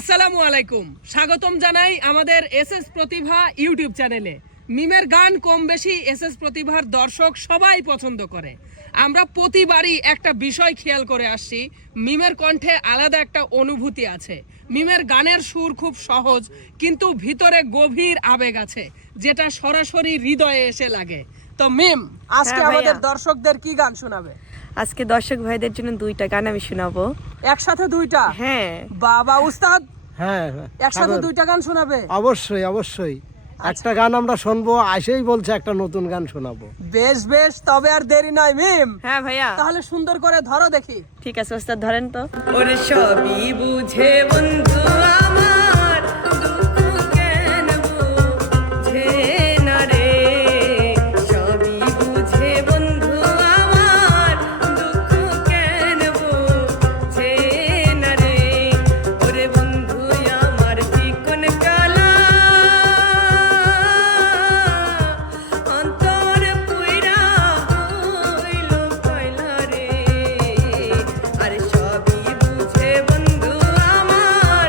আসসালামু আলাইকুম, স্বাগতম জানাই আমাদের এসএস প্রতিভা ইউটিউব চ্যানেলে। মিমের গান কম বেশি এসএস প্রতিভার দর্শক সবাই পছন্দ করে। আমরা প্রতিবারই একটা বিষয় খেয়াল করে আসছি, মিমের কণ্ঠে আলাদা একটা অনুভূতি আছে। মিমের গানের সুর খুব সহজ, কিন্তু ভিতরে গভীর আবেগ আছে, যেটা সরাসরি হৃদয়ে এসে লাগে। তো মিম, আজকে আমাদের দর্শকদের কি গান শোনাবে? আজকে দর্শক ভাইদের জন্য দুইটা গান আমি শোনাবো। একসাথে দুইটা? হ্যাঁ। বাবা উস্তাদ, হ্যাঁ, একসাথে দুইটা গান শোনাবে? অবশ্যই অবশ্যই। একটা গান আমরা শুনবো, আইসেই বলছে একটা নতুন গান শোনাবো। বেশ বেশ, তবে আর দেরি নয় মিম। হ্যাঁ ভাইয়া, তাহলে সুন্দর করে ধরো দেখি। ঠিক আছে ওস্তাদ, ধরেন তো। ওরে সবই বুঝে বন্ধু আমার, দুঃখ কেন বুঝে না রে। সবই বুঝে বন্ধু আমার, দুঃখ কেন বুঝে না রে। ওরে বন্ধু আমার চিকন কালা, অন্তর পুইরা হইল কয়লা রে। আরে সবই বুঝে বন্ধু আমার,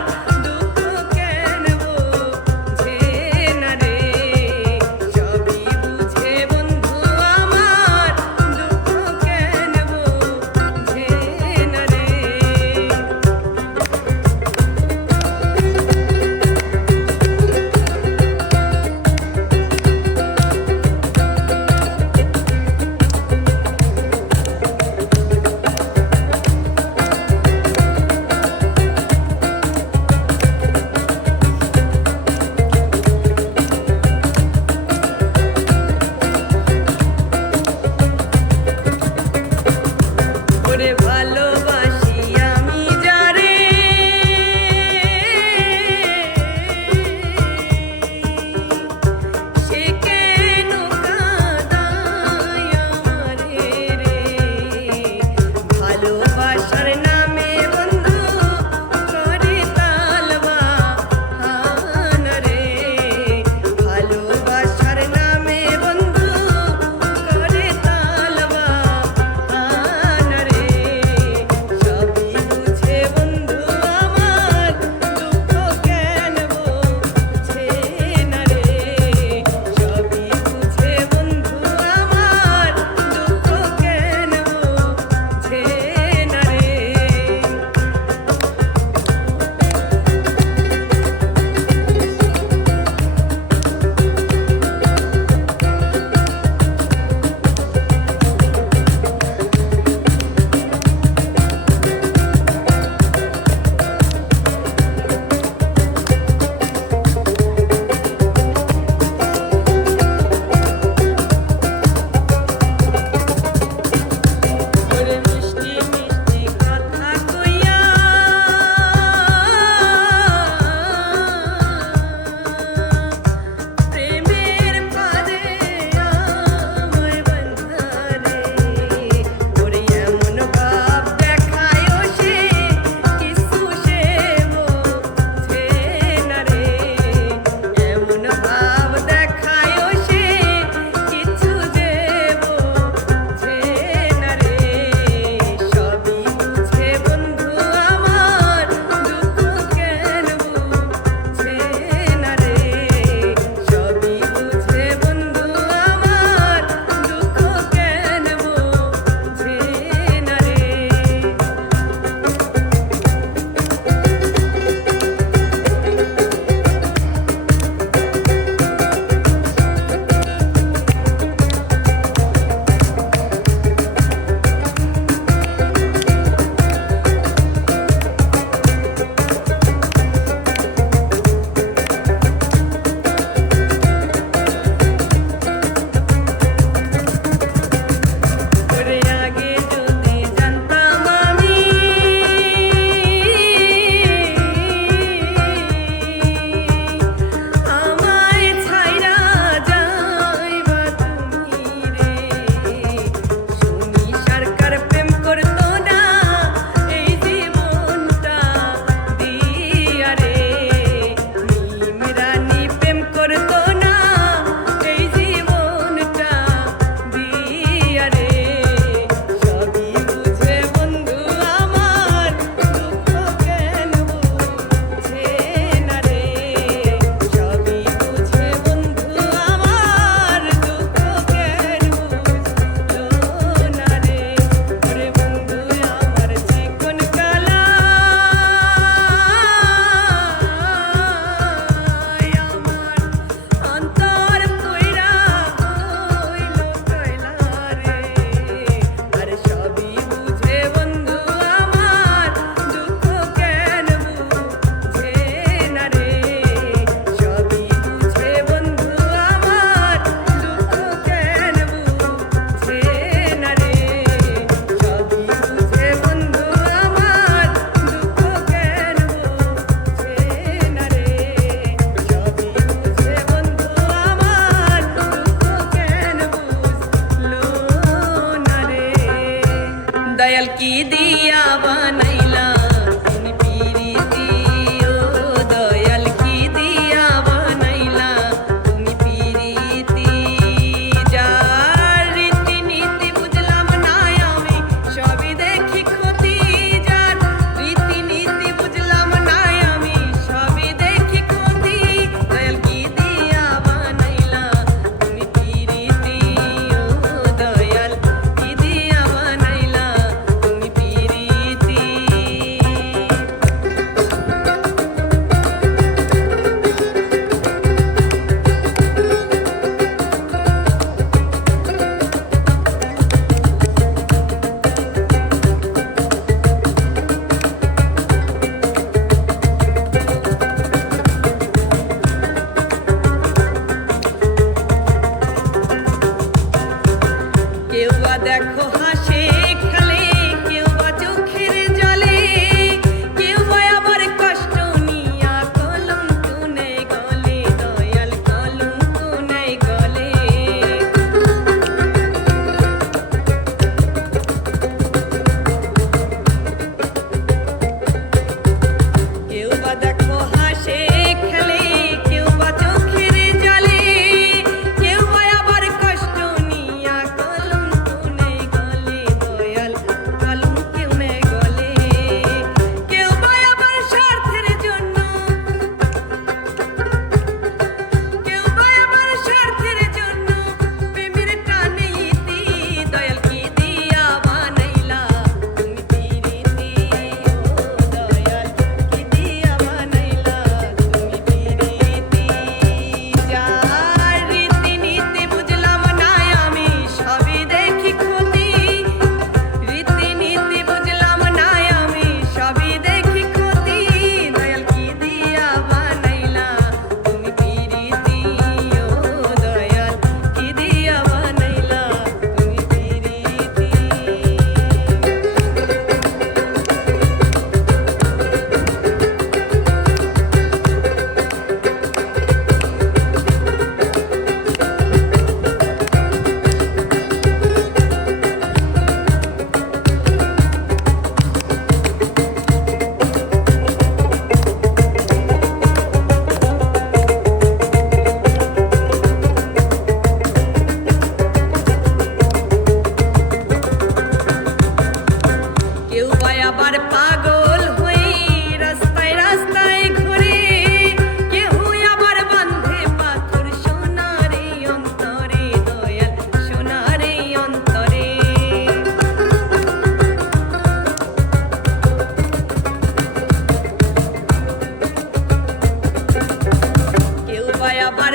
আবার